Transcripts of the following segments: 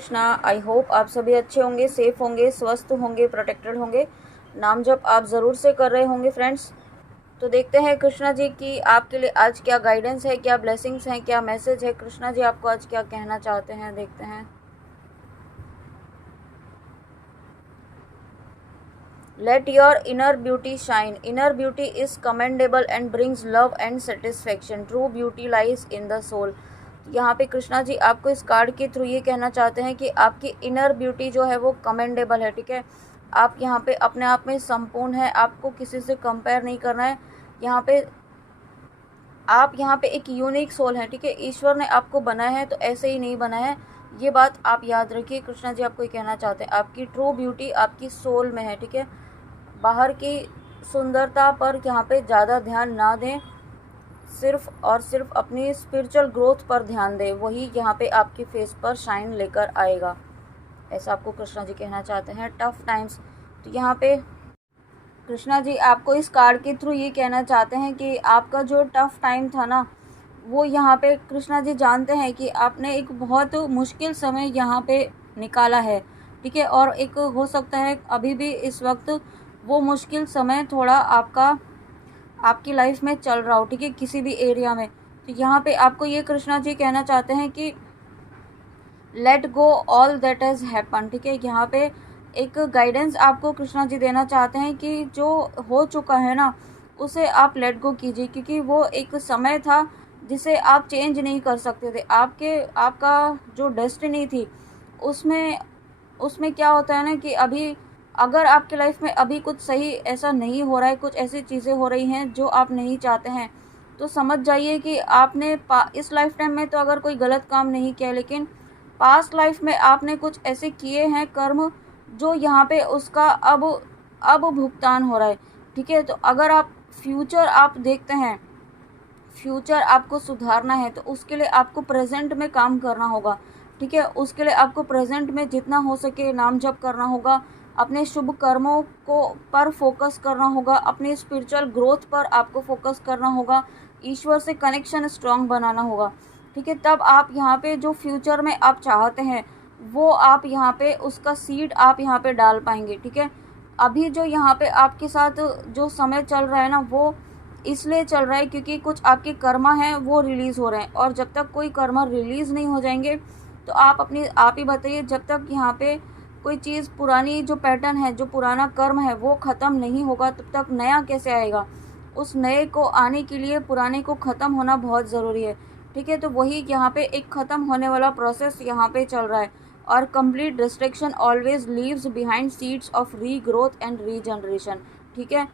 Krishna. I hope आप सभी अच्छे होंगे, सेफ होंगे, स्वस्थ होंगे, प्रोटेक्टेड होंगे। नाम जप आप ज़रूर से कर रहे होंगे फ्रेंड्स। तो देखते हैं कृष्णा जी की आपके लिए आज क्या गाइडेंस है, क्या ब्लेसिंग्स हैं, क्या मैसेज है। कृष्णा जी आपको आज क्या कहना चाहते हैं, देखते हैं। Let your inner beauty shine. Inner beauty is commendable and brings love and satisfaction. True beauty lies in the soul. यहाँ पे कृष्णा जी आपको इस कार्ड के थ्रू ये कहना चाहते हैं कि आपकी इनर ब्यूटी जो है वो कमेंडेबल है, ठीक है। आप यहाँ पे अपने आप में संपूर्ण है, आपको किसी से कंपेयर नहीं करना है। यहाँ पे आप यहाँ पे एक यूनिक सोल है, ठीक है। ईश्वर ने आपको बनाया है तो ऐसे ही नहीं बनाया है, ये बात आप याद रखिए। कृष्णा जी आपको ये कहना चाहते हैं आपकी ट्रू ब्यूटी आपकी सोल में है, ठीक है। बाहर की सुंदरता पर यहाँ पे ज़्यादा ध्यान ना दें, सिर्फ और सिर्फ अपनी स्पिरिचुअल ग्रोथ पर ध्यान दें, वही यहाँ पे आपकी फेस पर शाइन लेकर आएगा, ऐसा आपको कृष्णा जी कहना चाहते हैं। टफ टाइम्स, तो यहाँ पे कृष्णा जी आपको इस कार्ड के थ्रू ये कहना चाहते हैं कि आपका जो टफ टाइम था ना, वो यहाँ पे कृष्णा जी जानते हैं कि आपने एक बहुत मुश्किल समय यहाँ पे निकाला है, ठीक है। और एक हो सकता है अभी भी इस वक्त वो मुश्किल समय थोड़ा आपकी लाइफ में चल रहा हो, ठीक है, किसी भी एरिया में। तो यहाँ पे आपको ये कृष्णा जी कहना चाहते हैं कि let go all that has happen, ठीक है। यहाँ पे एक गाइडेंस आपको कृष्णा जी देना चाहते हैं कि जो हो चुका है ना, उसे आप लेट गो कीजिए, क्योंकि वो एक समय था जिसे आप चेंज नहीं कर सकते थे। आपका जो डेस्टिनी थी उसमें क्या होता है ना कि अभी अगर आपके लाइफ में अभी कुछ सही ऐसा नहीं हो रहा है, कुछ ऐसी चीज़ें हो रही हैं जो आप नहीं चाहते हैं, तो समझ जाइए कि आपने इस लाइफ टाइम में तो अगर कोई गलत काम नहीं किया, लेकिन पास्ट लाइफ में आपने कुछ ऐसे किए हैं कर्म जो यहाँ पे उसका अब भुगतान हो रहा है, ठीक है। तो अगर आप फ्यूचर आप देखते हैं, फ्यूचर आपको सुधारना है, तो उसके लिए आपको प्रेजेंट में काम करना होगा, ठीक है। उसके लिए आपको प्रेजेंट में जितना हो सके नाम जप करना होगा, अपने शुभ कर्मों को पर फोकस करना होगा, अपनी स्पिरिचुअल ग्रोथ पर आपको फोकस करना होगा, ईश्वर से कनेक्शन स्ट्रांग बनाना होगा, ठीक है। तब आप यहाँ पे जो फ्यूचर में आप चाहते हैं वो आप यहाँ पे उसका सीड आप यहाँ पे डाल पाएंगे, ठीक है। अभी जो यहाँ पे आपके साथ जो समय चल रहा है ना, वो इसलिए चल रहा है क्योंकि कुछ आपके कर्मा हैं वो रिलीज़ हो रहे हैं, और जब तक कोई कर्मा रिलीज़ नहीं हो जाएंगे तो आप ही बताइए, जब तक यहाँ पे कोई चीज़ पुरानी जो पैटर्न है, जो पुराना कर्म है वो ख़त्म नहीं होगा, तब तक नया कैसे आएगा। उस नए को आने के लिए पुराने को ख़त्म होना बहुत ज़रूरी है, ठीक है। तो वही यहाँ पे एक ख़त्म होने वाला प्रोसेस यहाँ पे चल रहा है, और complete destruction always leaves behind seeds of regrowth and regeneration, ठीक है।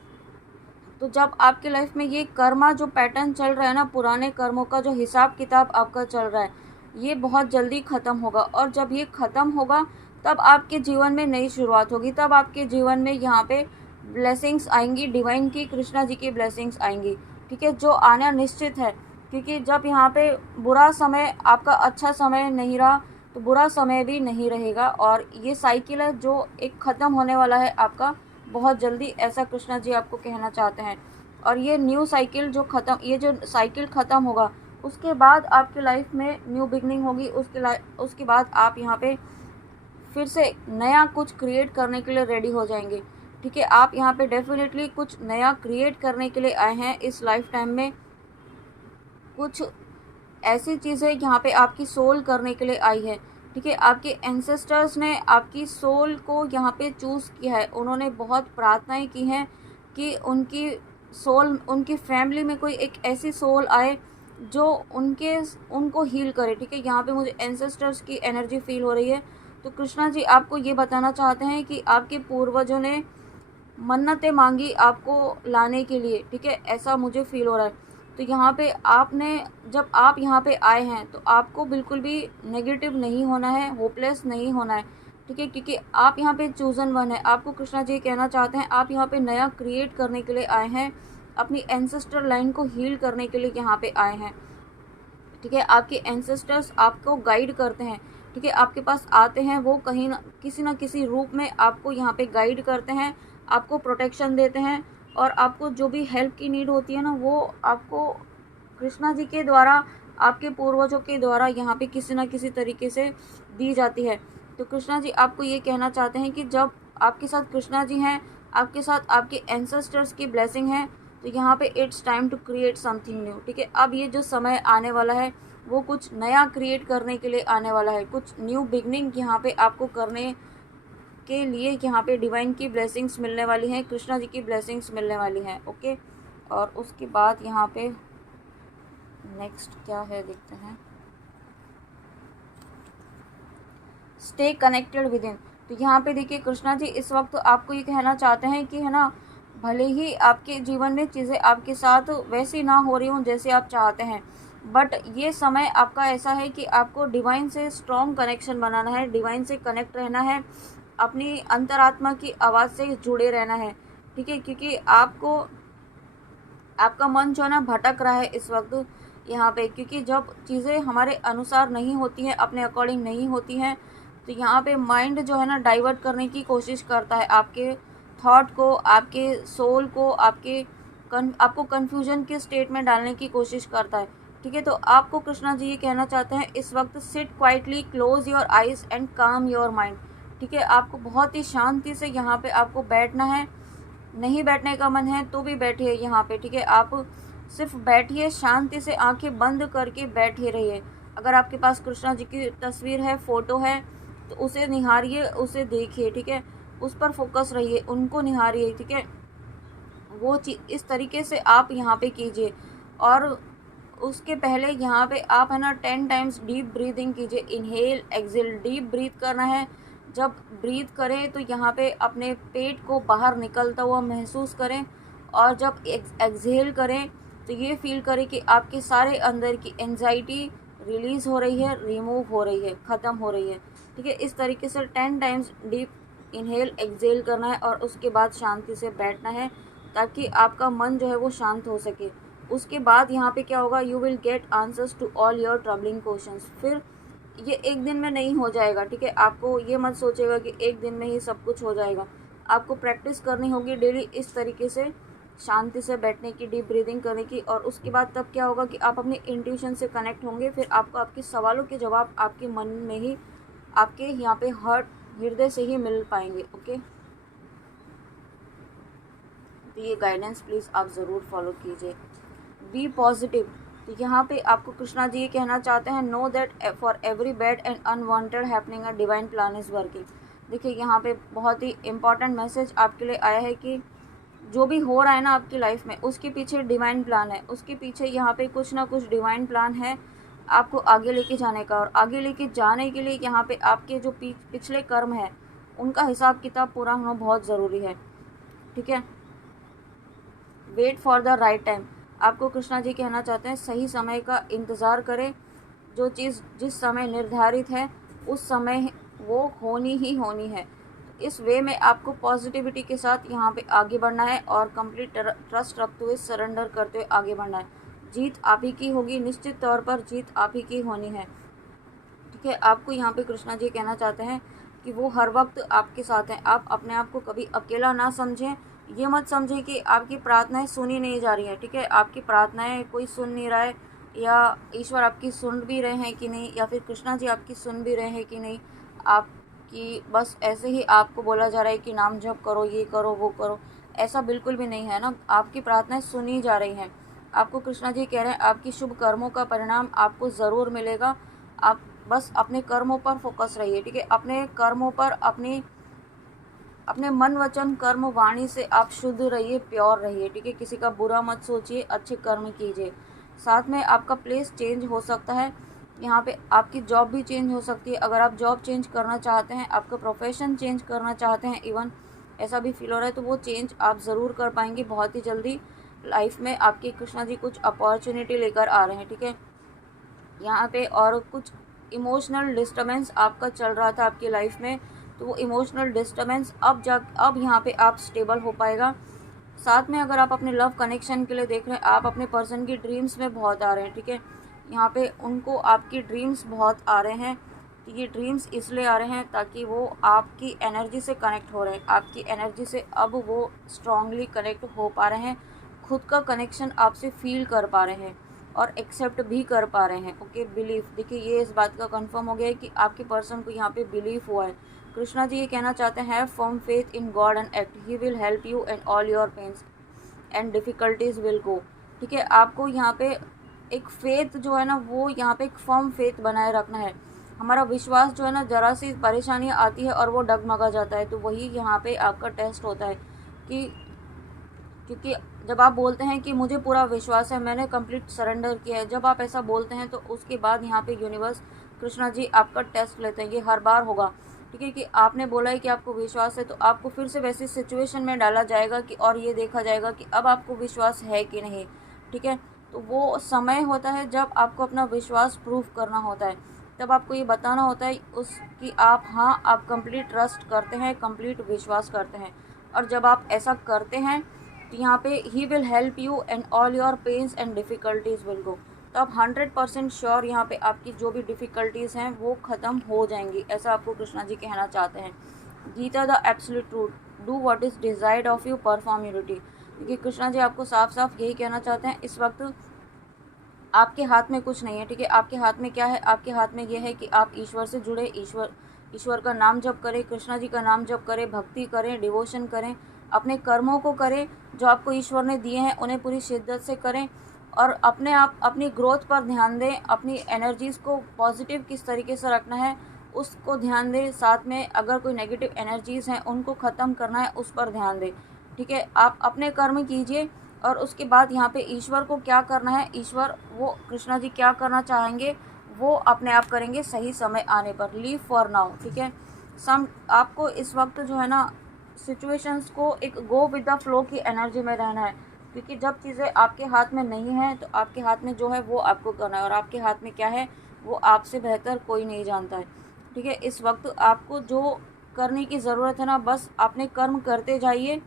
तो जब आपकी लाइफ में ये कर्मा जो पैटर्न चल रहा है ना, पुराने कर्मों का जो हिसाब किताब आपका चल रहा है, ये बहुत जल्दी ख़त्म होगा, और जब ये ख़त्म होगा तब आपके जीवन में नई शुरुआत होगी, तब आपके जीवन में यहाँ पे ब्लेसिंग्स आएंगी, डिवाइन की, कृष्णा जी की ब्लेसिंग्स आएंगी, ठीक है, जो आना निश्चित है। क्योंकि जब यहाँ पे बुरा समय आपका अच्छा समय नहीं रहा, तो बुरा समय भी नहीं रहेगा, और ये साइकिल है जो एक ख़त्म होने वाला है आपका बहुत जल्दी, ऐसा कृष्णा जी आपको कहना चाहते हैं। और ये न्यू साइकिल ये जो साइकिल ख़त्म होगा, उसके बाद आपकी लाइफ में न्यू बिगनिंग होगी। उसके बाद आप यहाँ पे फिर से नया कुछ क्रिएट करने के लिए रेडी हो जाएंगे, ठीक है। आप यहाँ पे डेफिनेटली कुछ नया क्रिएट करने के लिए आए हैं इस लाइफ टाइम में। कुछ ऐसी चीज़ें यहाँ पे आपकी सोल करने के लिए आई है, ठीक है। आपके एंसेस्टर्स ने आपकी सोल को यहाँ पे चूज़ किया है, उन्होंने बहुत प्रार्थनाएं की हैं कि उनकी सोल, उनकी फैमिली में कोई एक ऐसी सोल आए जो उनको हील करे, ठीक है। यहाँ पे मुझे एंसेस्टर्स की एनर्जी फील हो रही है। तो कृष्णा जी आपको ये बताना चाहते हैं कि आपके पूर्वजों ने मन्नतें मांगी आपको लाने के लिए, ठीक है, ऐसा मुझे फील हो रहा है। तो यहाँ पे जब आप यहाँ पे आए हैं तो आपको बिल्कुल भी नेगेटिव नहीं होना है, होपलेस नहीं होना है, ठीक है, क्योंकि आप यहाँ पे चूज़न वन है। आपको कृष्णा जी कहना चाहते हैं आप यहाँ पे नया क्रिएट करने के लिए आए हैं, अपनी एंसेस्टर लाइन को हील करने के लिए यहाँ पे आए हैं, ठीक है। आपके एंसेस्टर्स आपको गाइड करते हैं, ठीक है, आपके पास आते हैं, वो कहीं किसी ना किसी रूप में आपको यहाँ पे गाइड करते हैं, आपको प्रोटेक्शन देते हैं, और आपको जो भी हेल्प की नीड होती है ना, वो आपको कृष्णा जी के द्वारा आपके पूर्वजों के द्वारा यहाँ पे किसी न किसी तरीके से दी जाती है। तो कृष्णा जी आपको ये कहना चाहते हैं कि जब आपके साथ कृष्णा जी हैं, आपके साथ आपके एंसेस्टर्स की ब्लेसिंग है, तो यहाँ पे it's time to create something new. ठीक है, अब ये जो समय आने वाला है वो कुछ नया क्रिएट करने के लिए आने वाला है, कुछ न्यू बिगनिंग यहाँ पे आपको करने के लिए यहाँ पे डिवाइन की ब्लेसिंग्स मिलने वाली हैं, कृष्णा जी की ब्लेसिंग्स मिलने वाली हैं। ओके, और उसके बाद यहाँ पे नेक्स्ट क्या है देखते हैं, स्टे कनेक्टेड विद इन। तो यहाँ पे देखिए कृष्णा जी इस वक्त आपको ये कहना चाहते हैं कि है ना, भले ही आपके जीवन में चीज़ें आपके साथ वैसी ना हो रही हों जैसे आप चाहते हैं, बट ये समय आपका ऐसा है कि आपको डिवाइन से स्ट्रॉन्ग कनेक्शन बनाना है, डिवाइन से कनेक्ट रहना है, अपनी अंतरात्मा की आवाज़ से जुड़े रहना है। ठीक है, क्योंकि आपको आपका मन जो है ना भटक रहा है इस वक्त यहाँ पे, क्योंकि जब चीज़ें हमारे अनुसार नहीं होती हैं, अपने अकॉर्डिंग नहीं होती हैं, तो यहाँ पे माइंड जो है ना डाइवर्ट करने की कोशिश करता है, आपके थॉट को, आपके सोल को, आपको कन्फ्यूजन के स्टेट में डालने की कोशिश करता है। ठीक है, तो आपको कृष्णा जी ये कहना चाहते हैं इस वक्त sit quietly, close your eyes and काम योर माइंड। ठीक है, आपको बहुत ही शांति से यहाँ पे आपको बैठना है, नहीं बैठने का मन है तो भी बैठिए यहाँ पे। ठीक है, आप सिर्फ बैठिए, शांति से आंखें बंद करके बैठे रहिए। अगर आपके पास कृष्णा जी की तस्वीर है, फोटो है, तो उसे निहारिए, उसे देखिए। ठीक है, उस पर फोकस रहिए, उनको निहारिए। ठीक है, वो चीज इस तरीके से आप यहाँ पे कीजिए। और उसके पहले यहाँ पे आप है ना 10 टाइम्स डीप ब्रीदिंग कीजिए, इनहेल एक्सेल, डीप ब्रीथ करना है। जब ब्रीथ करें तो यहाँ पे अपने पेट को बाहर निकलता हुआ महसूस करें, और जब एक्सहेल करें तो ये फील करें कि आपके सारे अंदर की एंजाइटी रिलीज़ हो रही है, रिमूव हो रही है, ख़त्म हो रही है। ठीक है, इस तरीके से 10 टाइम्स डीप इनहेल एक्सहेल करना है और उसके बाद शांति से बैठना है, ताकि आपका मन जो है वो शांत हो सके। उसके बाद यहाँ पे क्या होगा, you will get answers to all your troubling questions. फिर ये एक दिन में नहीं हो जाएगा। ठीक है, आपको ये मत सोचेगा कि एक दिन में ही सब कुछ हो जाएगा। आपको प्रैक्टिस करनी होगी डेली इस तरीके से शांति से बैठने की, डीप ब्रीदिंग करने की। और उसके बाद तब क्या होगा कि आप अपने इंट्यूशन से कनेक्ट होंगे। फिर आपको आपके सवालों के जवाब आपके मन में ही, आपके यहाँ पे हृदय से ही मिल पाएंगे। ओके, तो ये गाइडेंस प्लीज़ आप ज़रूर फॉलो कीजिए। Be positive. तो यहाँ पे आपको कृष्णा जी ये कहना चाहते हैं, know that for every bad and unwanted happening a divine plan is working. देखिए यहाँ पे बहुत ही इंपॉर्टेंट मैसेज आपके लिए आया है कि जो भी हो रहा है ना आपकी लाइफ में, उसके पीछे डिवाइन प्लान है, उसके पीछे यहाँ पे कुछ ना कुछ डिवाइन प्लान है आपको आगे लेके जाने का। और आगे लेके जाने के लिए यहाँ पे आपके जो पिछले कर्म है उनका हिसाब किताब पूरा होना बहुत ज़रूरी है। ठीक है, wait for the right time. आपको कृष्णा जी कहना चाहते हैं सही समय का इंतज़ार करें। जो चीज़ जिस समय निर्धारित है उस समय वो होनी ही होनी है। इस वे में आपको पॉजिटिविटी के साथ यहाँ पे आगे बढ़ना है और कंप्लीट ट्रस्ट रखते हुए, सरेंडर करते हुए आगे बढ़ना है। जीत आप ही की होगी, निश्चित तौर पर जीत आप ही की होनी है। ठीक है, आपको यहाँ पे कृष्णा जी कहना चाहते हैं कि वो हर वक्त आपके साथ हैं। आप अपने आप को कभी अकेला ना समझें। ये मत समझें कि आपकी प्रार्थनाएं सुनी नहीं जा रही हैं। ठीक है, आपकी प्रार्थनाएं कोई सुन नहीं रहा है, या ईश्वर आपकी सुन भी रहे हैं कि नहीं, या फिर कृष्णा जी आपकी सुन भी रहे हैं कि नहीं। आपकी बस ऐसे ही आपको बोला जा रहा है कि नाम जप करो, ये करो, वो करो, ऐसा बिल्कुल भी नहीं है ना। आपकी प्रार्थनाएं सुनी जा रही हैं। आपको कृष्णा जी कह रहे हैं आपकी शुभ कर्मों का परिणाम आपको ज़रूर मिलेगा। आप बस अपने कर्मों पर फोकस रहिए। ठीक है, अपने कर्मों पर, अपने मन वचन कर्म वाणी से आप शुद्ध रहिए, प्योर रहिए। ठीक है, किसी का बुरा मत सोचिए, अच्छे कर्म कीजिए। साथ में आपका प्लेस चेंज हो सकता है, यहाँ पे आपकी जॉब भी चेंज हो सकती है। अगर आप जॉब चेंज करना चाहते हैं, आपका प्रोफेशन चेंज करना चाहते हैं, इवन ऐसा भी फील हो रहा है, तो वो चेंज आप ज़रूर कर पाएंगे बहुत ही जल्दी। लाइफ में आपके कृष्णा जी कुछ अपॉर्चुनिटी लेकर आ रहे हैं। ठीक है, यहाँ पे और कुछ इमोशनल डिस्टर्बेंस आपका चल रहा था आपकी लाइफ में, तो वो इमोशनल डिस्टर्बेंस अब यहाँ पे आप स्टेबल हो पाएगा। साथ में अगर आप अपने लव कनेक्शन के लिए देख रहे हैं, आप अपने पर्सन की ड्रीम्स में बहुत आ रहे हैं। ठीक है, यहाँ पे उनको आपकी ड्रीम्स बहुत आ रहे हैं। तो ये ड्रीम्स इसलिए आ रहे हैं ताकि वो आपकी एनर्जी से कनेक्ट हो रहे हैं, आपकी एनर्जी से अब वो स्ट्रांगली कनेक्ट हो पा रहे हैं, खुद का कनेक्शन आपसे फील कर पा रहे हैं। और एक्सेप्ट भी कर पा रहे हैं। ओके, बिलीफ, देखिए ये इस बात का कंफर्म हो गया है कि आपके पर्सन को यहाँ पे बिलीफ हुआ है। कृष्णा जी ये कहना चाहते हैं, have firm faith in God and act, he will help you and all your pains and difficulties will go. ठीक है, आपको यहाँ पे एक फेथ जो है ना, वो यहाँ पे एक फर्म फेथ बनाए रखना है। हमारा विश्वास जो है ना, ज़रा सी परेशानियाँ आती है और वो डगमगा जाता है, तो वही यहाँ पे आपका टेस्ट होता है कि क्योंकि जब आप बोलते हैं कि मुझे पूरा विश्वास है, मैंने कंप्लीट सरेंडर किया है, जब आप ऐसा बोलते हैं तो उसके बाद यहाँ पे यूनिवर्स कृष्णा जी आपका टेस्ट लेते हैं। ये हर बार होगा, ठीक है, कि आपने बोला है कि आपको विश्वास है, तो आपको फिर से वैसी सिचुएशन में डाला जाएगा कि और ये देखा जाएगा कि अब आपको विश्वास है कि नहीं। ठीक है, तो वो समय होता है जब आपको अपना विश्वास प्रूव करना होता है, तब आपको ये बताना होता है कि आप हाँ, आप कंप्लीट ट्रस्ट करते हैं, कंप्लीट विश्वास करते हैं। और जब आप ऐसा करते हैं तो यहाँ पे he will help you and all your pains and difficulties will go. तो आप 100% श्योर यहाँ पे आपकी जो भी डिफ़िकल्टीज़ हैं वो ख़त्म हो जाएंगी, ऐसा आपको कृष्णा जी कहना चाहते हैं। Gita the absolute truth, do what is desired of you, perform unity. क्योंकि कृष्णा जी आपको साफ साफ यही कहना चाहते हैं, इस वक्त आपके हाथ में कुछ नहीं है। ठीक है, आपके हाथ में क्या है? आपके हाथ में ये है कि आप ईश्वर से जुड़े, ईश्वर का नाम जप करें, कृष्णा जी का नाम जप करें, भक्ति करें, डिवोशन करें, अपने कर्मों को करें जो आपको ईश्वर ने दिए हैं, उन्हें पूरी शिद्दत से करें और अपनी ग्रोथ पर ध्यान दें, अपनी एनर्जीज़ को पॉजिटिव किस तरीके से रखना है उसको ध्यान दें। साथ में अगर कोई नेगेटिव एनर्जीज़ हैं उनको ख़त्म करना है, उस पर ध्यान दें। ठीक है, आप अपने कर्म कीजिए और उसके बाद यहाँ पे ईश्वर को क्या करना है, ईश्वर वो कृष्णा जी क्या करना चाहेंगे वो अपने आप करेंगे सही समय आने पर। Leave for now. ठीक है, आपको इस वक्त जो है ना सिचुएशंस को एक गो विद द फ्लो की एनर्जी में रहना है, क्योंकि जब चीज़ें आपके हाथ में नहीं हैं तो आपके हाथ में जो है वो आपको करना है, और आपके हाथ में क्या है वो आपसे बेहतर कोई नहीं जानता है। ठीक है, इस वक्त आपको जो करने की ज़रूरत है ना, बस अपने कर्म करते जाइए।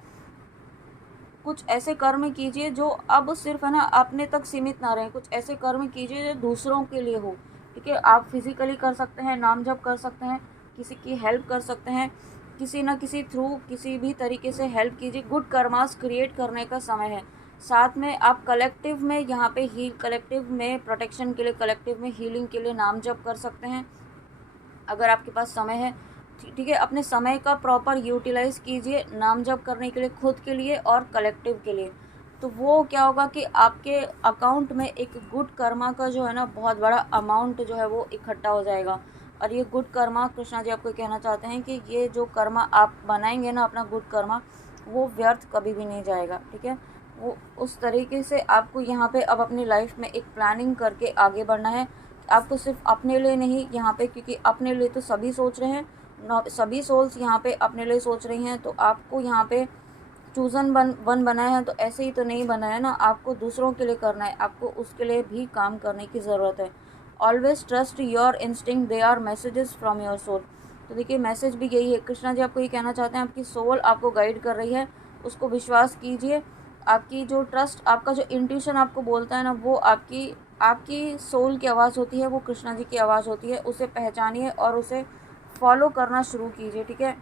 कुछ ऐसे कर्म कीजिए जो अब सिर्फ है ना अपने तक सीमित ना रहें, कुछ ऐसे कर्म कीजिए जो दूसरों के लिए हो। ठीक है, आप फिजिकली कर सकते हैं, नाम जप कर सकते हैं, किसी की हेल्प कर सकते हैं, किसी न किसी थ्रू किसी भी तरीके से हेल्प कीजिए। गुड कर्मास क्रिएट करने का समय है। साथ में आप कलेक्टिव में यहाँ पे कलेक्टिव में प्रोटेक्शन के लिए, कलेक्टिव में हीलिंग के लिए नाम जप कर सकते हैं अगर आपके पास समय है। ठीक है, अपने समय का प्रॉपर यूटिलाइज़ कीजिए नाम जप करने के लिए, खुद के लिए और कलेक्टिव के लिए। तो वो क्या होगा कि आपके अकाउंट में एक गुड कर्मा का जो है ना बहुत बड़ा अमाउंट जो है वो इकट्ठा हो जाएगा। और ये गुड कर्मा कृष्णा जी आपको कहना चाहते हैं कि ये जो कर्मा आप बनाएंगे ना, अपना गुड कर्मा, वो व्यर्थ कभी भी नहीं जाएगा। ठीक है, वो उस तरीके से आपको यहाँ पे अब अपनी लाइफ में एक प्लानिंग करके आगे बढ़ना है। आपको सिर्फ अपने लिए नहीं यहाँ पे, क्योंकि अपने लिए तो सभी सोच रहे हैं, सभी सोल्स यहाँ पे अपने लिए सोच रही हैं, तो आपको यहाँ पे चूज़न वन बनाया है तो ऐसे ही तो नहीं बनाया ना, आपको दूसरों के लिए करना है, आपको उसके लिए भी काम करने की ज़रूरत है। Always trust your instinct, they are messages from your soul. तो देखिए मैसेज भी यही है, कृष्णा जी आपको ये कहना चाहते हैं, आपकी सोल आपको गाइड कर रही है, उसको विश्वास कीजिए। आपकी जो ट्रस्ट, आपका जो इंट्यूशन आपको बोलता है ना, वो आपकी सोल की आवाज़ होती है, वो कृष्णा जी की आवाज़ होती है। उसे पहचानिए और उसे फॉलो करना शुरू कीजिए। ठीक है,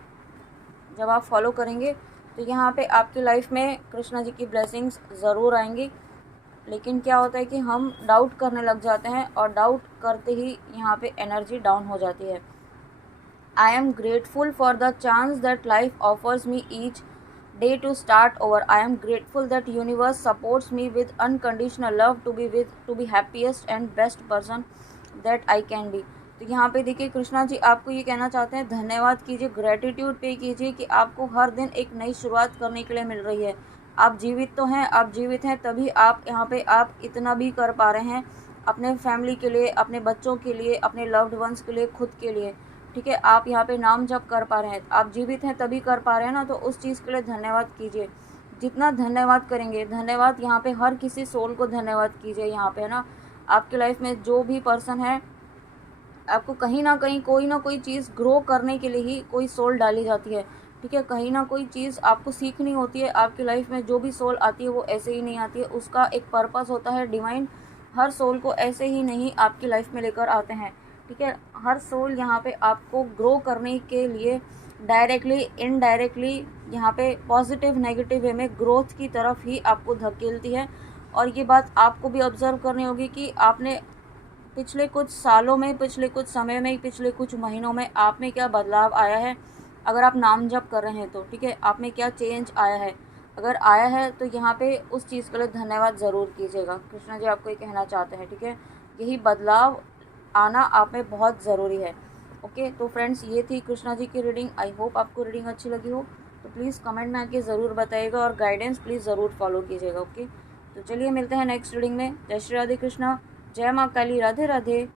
जब आप फॉलो करेंगे तो यहाँ पे आपकी लाइफ में कृष्णा जी की ब्लेसिंग्स ज़रूर आएंगी। लेकिन क्या होता है कि हम डाउट करने लग जाते हैं और डाउट करते ही यहाँ पे एनर्जी डाउन हो जाती है। I am grateful for the chance that life offers me each day to start over. I am grateful that universe supports me with unconditional love to be happiest and best person that I can be. तो यहाँ पे देखिए कृष्णा जी आपको ये कहना चाहते हैं, धन्यवाद कीजिए, ग्रेटिट्यूड पे कीजिए कि आपको हर दिन एक नई शुरुआत करने के लिए मिल रही है। आप जीवित तो हैं, आप जीवित हैं तभी आप यहाँ पे आप इतना भी कर पा रहे हैं अपने फैमिली के लिए, अपने बच्चों के लिए, अपने लव्ड वंस के लिए, खुद के लिए। ठीक है, आप यहाँ पे नाम जप कर पा रहे हैं, आप जीवित हैं तभी कर पा रहे हैं ना, तो उस चीज़ के लिए धन्यवाद कीजिए। जितना धन्यवाद करेंगे, धन्यवाद यहाँ पे हर किसी सोल को धन्यवाद कीजिए। यहाँ पे है ना, आपकी लाइफ में जो भी पर्सन है, आपको कहीं ना कहीं कोई ना कोई चीज़ ग्रो करने के लिए ही कोई सोल डाली जाती है। ठीक है, कहीं ना कोई चीज़ आपको सीखनी होती है। आपकी लाइफ में जो भी सोल आती है वो ऐसे ही नहीं आती है, उसका एक पर्पस होता है डिवाइन। हर सोल को ऐसे ही नहीं आपकी लाइफ में लेकर आते हैं। ठीक है, हर सोल यहाँ पे आपको ग्रो करने के लिए डायरेक्टली इनडायरेक्टली यहाँ पे पॉजिटिव नेगेटिव वे में ग्रोथ की तरफ ही आपको धकेलती है और ये बात आपको भी ऑब्ज़र्व करनी होगी कि आपने पिछले कुछ सालों में, पिछले कुछ समय में, पिछले कुछ महीनों में आप में क्या बदलाव आया है। अगर आप नाम जप कर रहे हैं तो ठीक है, आप में क्या चेंज आया है। अगर आया है तो यहाँ पे उस चीज़ के लिए धन्यवाद ज़रूर कीजिएगा। कृष्णा जी आपको ये कहना चाहते हैं, ठीक है। यही बदलाव आना आप में बहुत ज़रूरी है। ओके, तो फ्रेंड्स ये थी कृष्णा जी की रीडिंग। आई होप आपको रीडिंग अच्छी लगी हो, तो प्लीज़ कमेंट में आके ज़रूर बताइएगा और गाइडेंस प्लीज़ ज़रूर फॉलो कीजिएगा। ओके, तो चलिए मिलते हैं नेक्स्ट रीडिंग में। जय श्री राधे कृष्णा, जय माँ काली, राधे राधे।